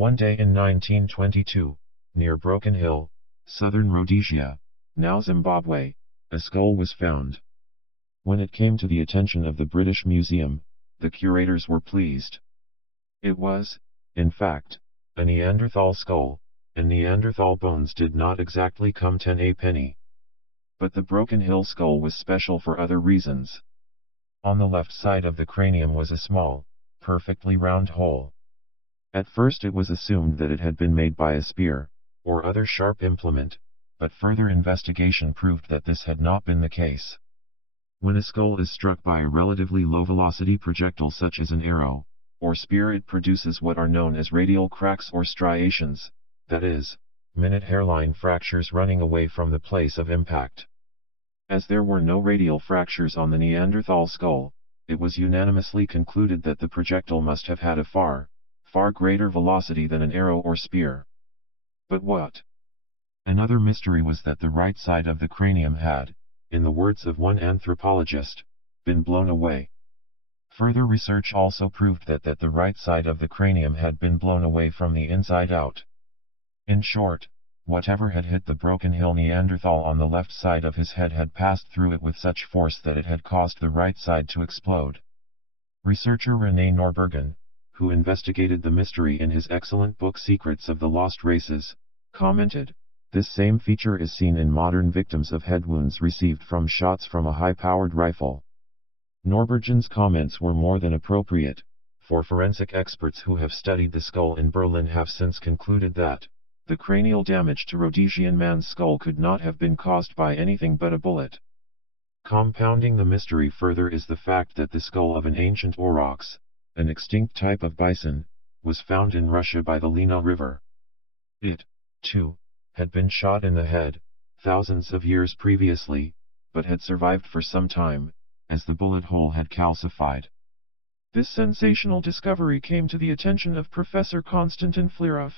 One day in 1922, near Broken Hill, southern Rhodesia, now Zimbabwe, a skull was found. When it came to the attention of the British Museum, the curators were pleased. It was, in fact, a Neanderthal skull, and Neanderthal bones did not exactly come 10 a penny. But the Broken Hill skull was special for other reasons. On the left side of the cranium was a small, perfectly round hole. At first it was assumed that it had been made by a spear, or other sharp implement, but further investigation proved that this had not been the case. When a skull is struck by a relatively low-velocity projectile such as an arrow, or spear, it produces what are known as radial cracks or striations, that is, minute hairline fractures running away from the place of impact. As there were no radial fractures on the Neanderthal skull, it was unanimously concluded that the projectile must have had a far greater velocity than an arrow or spear. But what? Another mystery was that the right side of the cranium had, in the words of one anthropologist, been blown away. Further research also proved that the right side of the cranium had been blown away from the inside out. In short, whatever had hit the Broken Hill Neanderthal on the left side of his head had passed through it with such force that it had caused the right side to explode. Researcher René Norbergen, who investigated the mystery in his excellent book Secrets of the Lost Races, commented, "This same feature is seen in modern victims of head wounds received from shots from a high-powered rifle." Norbergen's comments were more than appropriate, for forensic experts who have studied the skull in Berlin have since concluded that the cranial damage to Rhodesian man's skull could not have been caused by anything but a bullet. Compounding the mystery further is the fact that the skull of an ancient aurochs, an extinct type of bison, was found in Russia by the Lena River. It, too, had been shot in the head, thousands of years previously, but had survived for some time, as the bullet hole had calcified. This sensational discovery came to the attention of Professor Konstantin Flerov,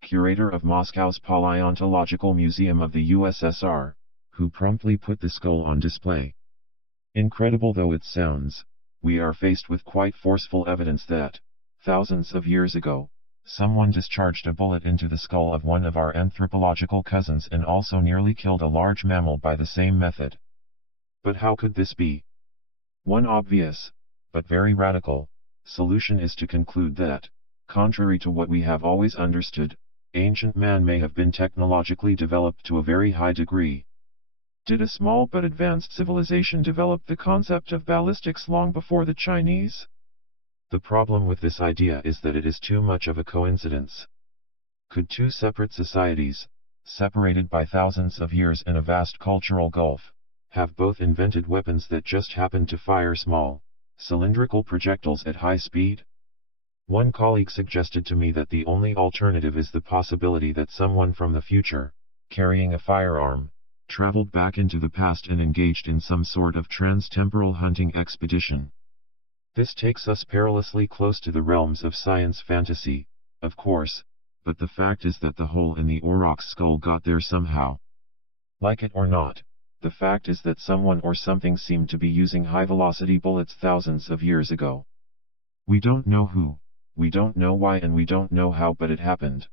curator of Moscow's Paleontological Museum of the USSR, who promptly put the skull on display. Incredible though it sounds, we are faced with quite forceful evidence that, thousands of years ago, someone discharged a bullet into the skull of one of our anthropological cousins and also nearly killed a large mammal by the same method. But how could this be? One obvious, but very radical, solution is to conclude that, contrary to what we have always understood, ancient man may have been technologically developed to a very high degree. Did a small but advanced civilization develop the concept of ballistics long before the Chinese? The problem with this idea is that it is too much of a coincidence. Could two separate societies, separated by thousands of years in a vast cultural gulf, have both invented weapons that just happened to fire small, cylindrical projectiles at high speed? One colleague suggested to me that the only alternative is the possibility that someone from the future, carrying a firearm, traveled back into the past and engaged in some sort of trans-temporal hunting expedition. This takes us perilously close to the realms of science fantasy, of course, but the fact is that the hole in the aurochs skull got there somehow. Like it or not, the fact is that someone or something seemed to be using high-velocity bullets thousands of years ago. We don't know who, we don't know why, and we don't know how, but it happened.